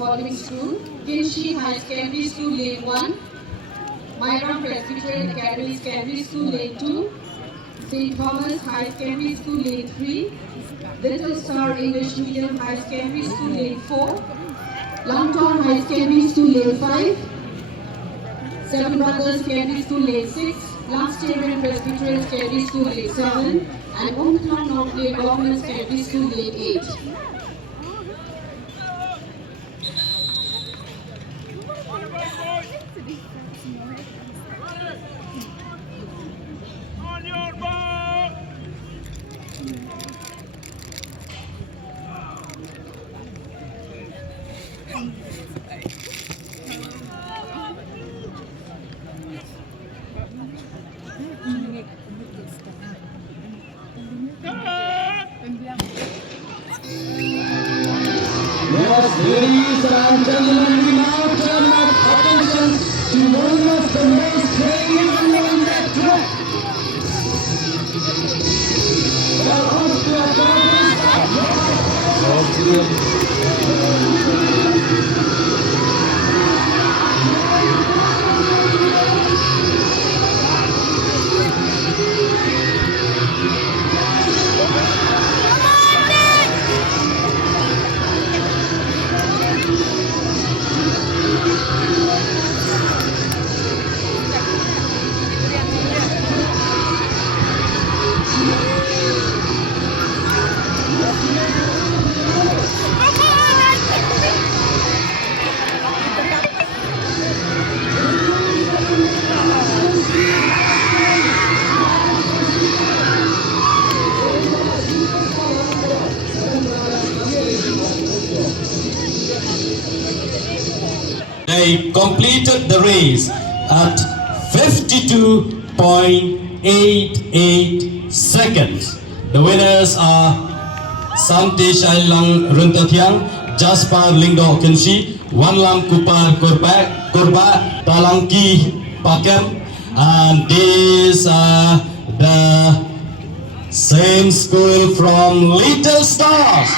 following school: Kinshi High Secondary School, Lane 1, Mareh Presbyterian Academy Secondary School, Lane 2, St. Thomas High Secondary School, Lane 3, Little Star English Medium High Secondary School, Lane 4, Longtown High Secondary School, Lane 5, Seven Brothers Secondary School, Lane 6, Lastarian Presbyterian Secondary School, Lane 7, and Omicron North Lane Government Secondary School, Lane 8. On your mark! Yes, ladies and gentlemen, we now turn our attention to one of the most training on that track. The They completed the race at 52.88 seconds. The winners are Santi Shailang Runtathiang, Jaspar Lingdo Kenshi, Wanlam Kupar Korba, Talangki Pakem, and these are the same school from Little Stars.